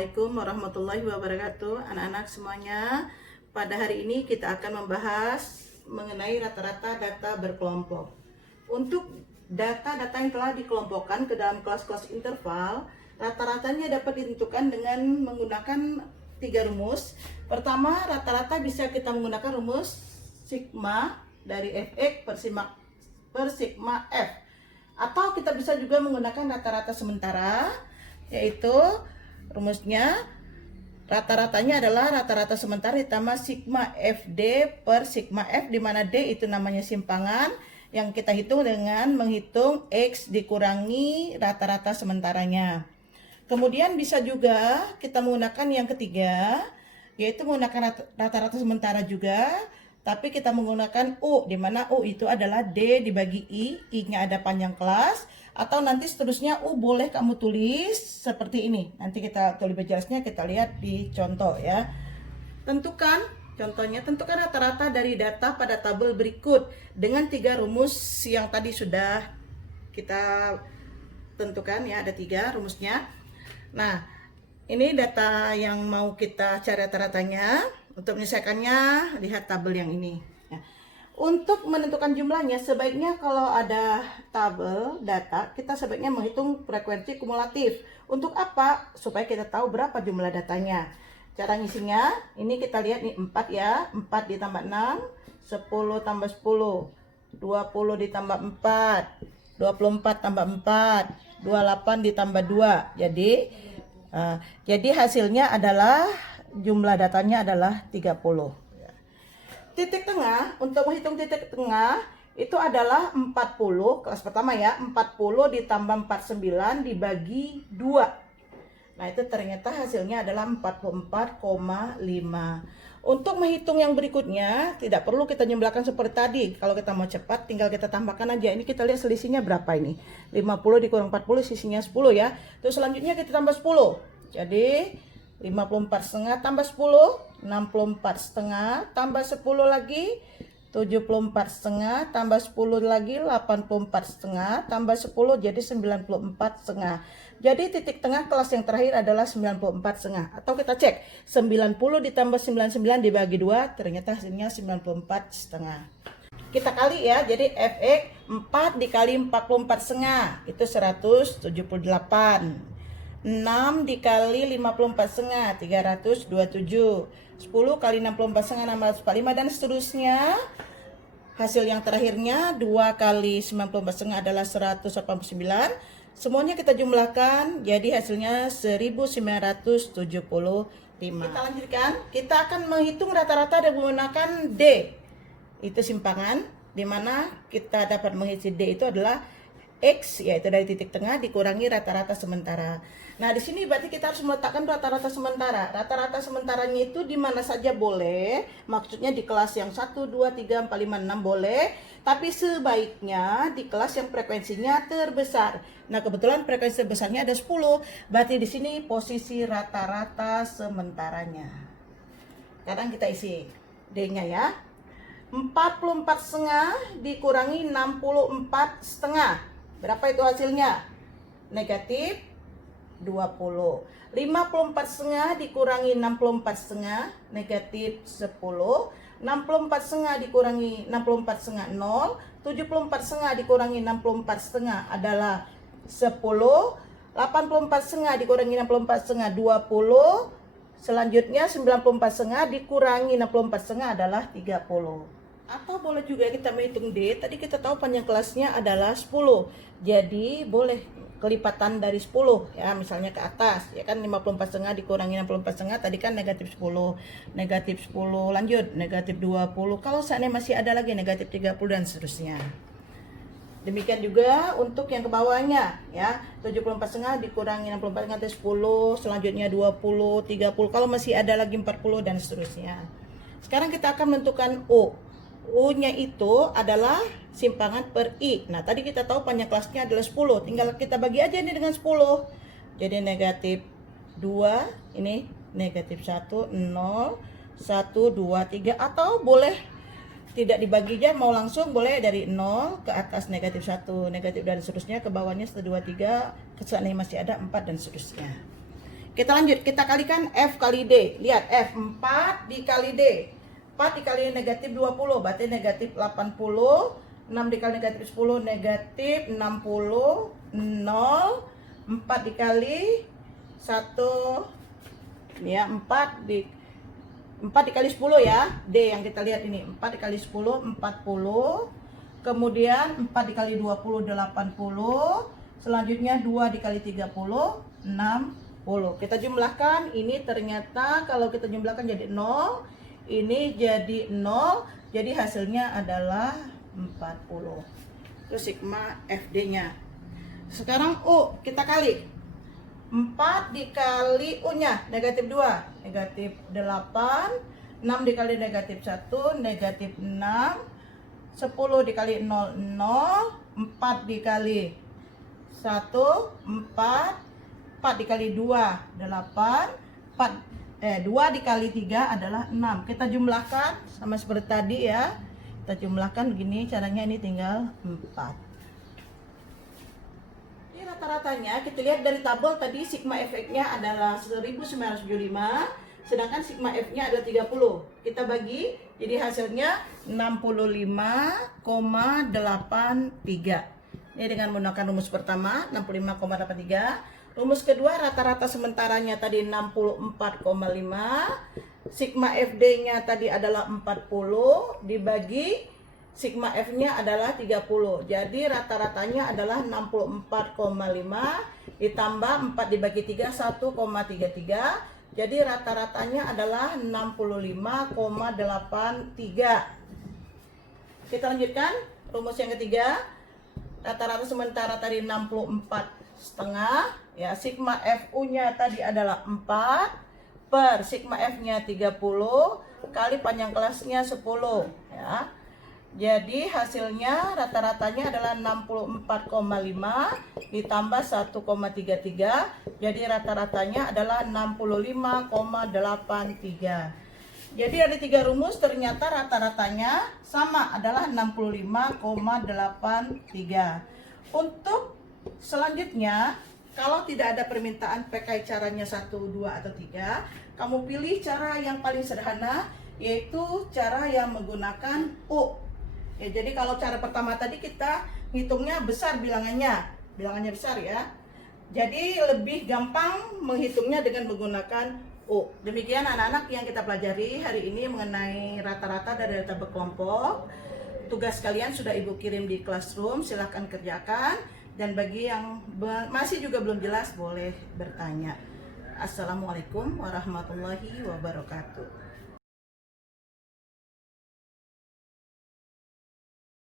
Assalamualaikum warahmatullahi wabarakatuh. Anak-anak semuanya, pada hari ini kita akan membahas mengenai rata-rata data berkelompok. Untuk data-data yang telah dikelompokkan ke dalam kelas-kelas interval, rata-ratanya dapat ditentukan dengan menggunakan 3 rumus. Pertama, rata-rata bisa kita menggunakan rumus sigma dari fx per sigma f. Atau kita bisa juga menggunakan rata-rata sementara, yaitu rumusnya rata-ratanya adalah rata-rata sementara ditambah sigma fd per sigma f, di mana d itu namanya simpangan yang kita hitung dengan menghitung x dikurangi rata-rata sementaranya. Kemudian bisa juga kita menggunakan yang ketiga, yaitu menggunakan rata-rata sementara juga, tapi kita menggunakan U, di mana U itu adalah D dibagi I-nya ada panjang kelas, atau nanti seterusnya U boleh kamu tulis seperti ini. Nanti kita tulis lebih jelasnya, kita lihat di contoh ya. Tentukan rata-rata dari data pada tabel berikut dengan 3 rumus yang tadi sudah kita tentukan ya, ada 3 rumusnya. Nah, ini data yang mau kita cari rata-ratanya. Untuk menyelesaikannya, lihat tabel yang ini. Untuk menentukan jumlahnya, sebaiknya kalau ada tabel data, kita sebaiknya menghitung frekuensi kumulatif. Untuk apa? Supaya kita tahu berapa jumlah datanya. Cara ngisinya, ini kita lihat nih 4 ya. 4 ditambah 6, 10 tambah 10, 20 ditambah 4, 24 tambah 4, 28 ditambah 2. Jadi hasilnya adalah, jumlah datanya adalah 30. Titik tengah, untuk menghitung titik tengah itu adalah 40, kelas pertama ya, 40 ditambah 49 dibagi 2. Nah, itu ternyata hasilnya adalah 44,5. Untuk menghitung yang berikutnya, tidak perlu kita jumlahkan seperti tadi. Kalau kita mau cepat, tinggal kita tambahkan aja. Ini kita lihat selisihnya berapa ini. 50 dikurang 40, sisinya 10 ya. Terus selanjutnya kita tambah 10. Jadi 54,5 tambah 10, 64,5 tambah 10 lagi, 74,5 tambah 10 lagi, 84,5 tambah 10 jadi 94,5. Jadi titik tengah kelas yang terakhir adalah 94,5. Atau kita cek 90 ditambah 99 dibagi 2, ternyata hasilnya 94,5. Kita kali ya, jadi fx 4 dikali 44,5 itu 178. 6 dikali 54,5 327. 10 kali 64,5 645 dan seterusnya. Hasil yang terakhirnya 2 kali 94,5 adalah 189. Semuanya kita jumlahkan, jadi hasilnya 1975. Kita lanjutkan, kita akan menghitung rata-rata dengan menggunakan D. Itu simpangan, di mana kita dapat mengisi D itu adalah X, yaitu dari titik tengah dikurangi rata-rata sementara. Nah, di sini berarti kita harus meletakkan rata-rata sementara. Rata-rata sementaranya itu di mana saja boleh. Maksudnya di kelas yang 1, 2, 3, 4, 5, 6 boleh. Tapi sebaiknya di kelas yang frekuensinya terbesar. Nah, kebetulan frekuensi terbesarnya ada 10. Berarti di sini posisi rata-rata sementaranya. Sekarang kita isi D-nya ya. 44,5 dikurangi 64,5. Berapa itu hasilnya? Negatif 20. 54,5 dikurangi 64,5 negatif 10. 64,5 dikurangi 64,5 0. 74,5 dikurangi 64,5 adalah 10. 84,5 dikurangi 64,5 20. Selanjutnya 94,5 dikurangi 64,5 adalah 30. Atau boleh juga kita menghitung D. Tadi kita tahu panjang kelasnya adalah 10. Jadi boleh kelipatan dari 10 ya, misalnya ke atas ya kan, 54,5 dikurangi 64,5 tadi kan negatif 10. Negatif 10 lanjut negatif 20. Kalau seandainya masih ada lagi negatif 30 dan seterusnya. Demikian juga untuk yang ke bawahnya ya, 74,5 dikurangi 64,5 itu 10, selanjutnya 20, 30, kalau masih ada lagi 40 dan seterusnya. Sekarang kita akan menentukan U. U-nya itu adalah simpangan per I. Nah, tadi kita tahu panjang kelasnya adalah 10, tinggal kita bagi aja ini dengan 10. Jadi negatif 2, ini negatif 1, 0, 1, 2, 3, atau boleh tidak dibagi aja, mau langsung boleh dari 0 ke atas negatif 1, negatif dan seterusnya, ke bawahnya 1, 2, 3, ke sana masih ada 4 dan seterusnya. Kita lanjut, kita kalikan F kali D. Lihat F, 4 dikali D. 4 dikali negatif 20, berarti negatif 80. 6 dikali negatif 10, negatif 60. 0. 4 dikali 1. Ini ya, 4 dikali 10 ya. D yang kita lihat ini. 4 dikali 10, 40. Kemudian 4 dikali 20, 80. Selanjutnya 2 dikali 30, 60. Kita jumlahkan, ini ternyata kalau kita jumlahkan jadi 0, ini jadi 0, jadi hasilnya adalah 40. Itu sigma FD-nya. Sekarang U kita kali. 4 dikali U-nya, negatif 2, negatif 8. 6 dikali negatif 1, negatif 6. 10 dikali 0, 0. 4 dikali 1, 4. 4 dikali 2, 8. 2 dikali 3 adalah 6. Kita jumlahkan sama seperti tadi ya. Kita jumlahkan begini, caranya ini tinggal 4. Ini rata-ratanya kita lihat dari tabel tadi, sigma F-nya adalah 1975, sedangkan sigma F-nya adalah 30. Kita bagi, jadi hasilnya 65,83. Ini dengan menggunakan rumus pertama, 65,83. Rumus kedua, rata-rata sementaranya tadi 64,5. Sigma FD-nya tadi adalah 40, dibagi sigma F-nya adalah 30. Jadi rata-ratanya adalah 64,5 ditambah 4 dibagi 3, 1,33. Jadi rata-ratanya adalah 65,83. Kita lanjutkan rumus yang ketiga. Rata-rata sementara tadi 64,5 ya. Sigma FU-nya tadi adalah 4 per sigma F-nya 30 kali panjang kelasnya 10 ya. Jadi hasilnya rata-ratanya adalah 64,5 ditambah 1,33. Jadi rata-ratanya adalah 65,83. Jadi ada 3 rumus, ternyata rata-ratanya sama, adalah 65,83. Untuk selanjutnya, kalau tidak ada permintaan pakai caranya 1, 2, atau 3, kamu pilih cara yang paling sederhana, yaitu cara yang menggunakan U. Ya, jadi kalau cara pertama tadi kita hitungnya besar bilangannya besar ya. Jadi lebih gampang menghitungnya dengan menggunakan U. Demikian anak-anak yang kita pelajari hari ini mengenai rata-rata dari data berkelompok. Tugas kalian sudah Ibu kirim di Classroom, silahkan kerjakan. Dan bagi yang masih juga belum jelas, boleh bertanya. Assalamualaikum warahmatullahi wabarakatuh.